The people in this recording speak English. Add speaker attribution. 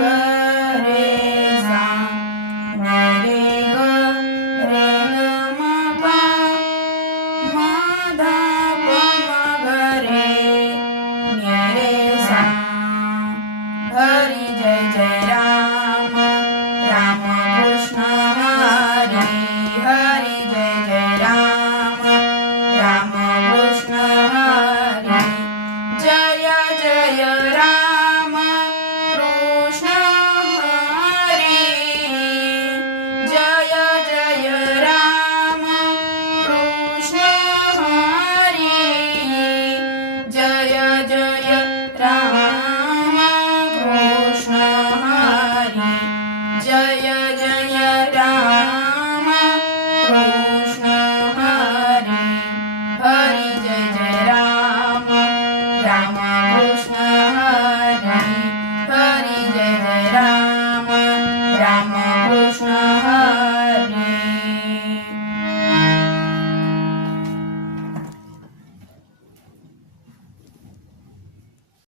Speaker 1: Bye. Krishna.